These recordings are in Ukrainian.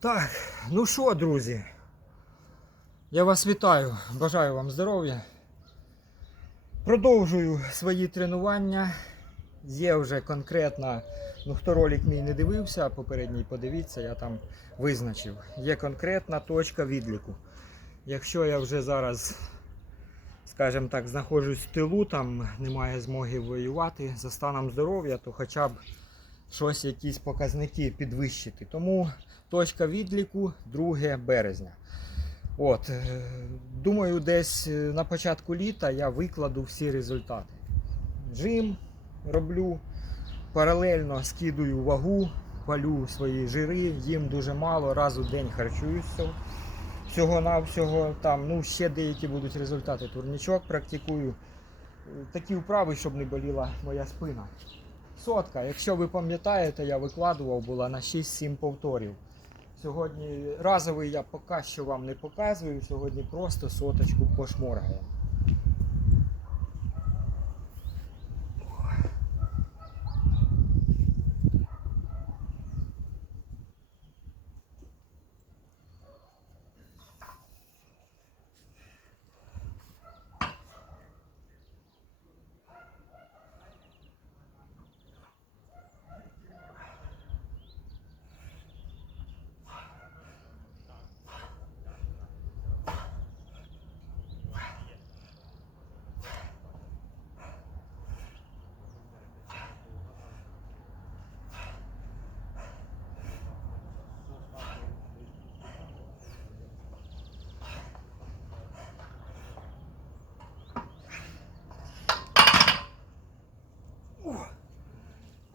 Так, ну що, друзі? Я вас вітаю, бажаю вам здоров'я. Продовжую свої тренування. Є вже конкретна, ну хто ролик мій не дивився, а попередній подивіться, я там визначив. Є конкретна точка відліку. Якщо я вже зараз, скажімо так, знаходжусь в тилу, там немає змоги воювати за станом здоров'я, то хоча б щось, якісь показники підвищити. Тому точка відліку 2 березня. От, е, думаю, десь е, на початку літа я викладу всі результати. Джим роблю, паралельно скидую вагу, палю свої жири, їм дуже мало, раз у день харчуюся. Всього-навсього там, ну, ще деякі будуть результати. Турнічок практикую. Такі вправи, щоб не боліла моя спина. Сотка, якщо ви пам'ятаєте, я викладував була на 6-7 повторів. Сьогодні разовий я поки що вам не показую, сьогодні просто соточку пошморгаємо.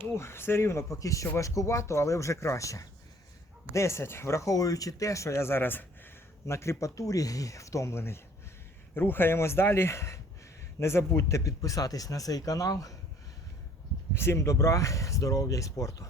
Ну, все рівно поки що важкувато, але вже краще. 10, враховуючи те, що я зараз на кріпатурі і втомлений. Рухаємось далі. Не забудьте підписатись на цей канал. Всім добра, здоров'я і спорту.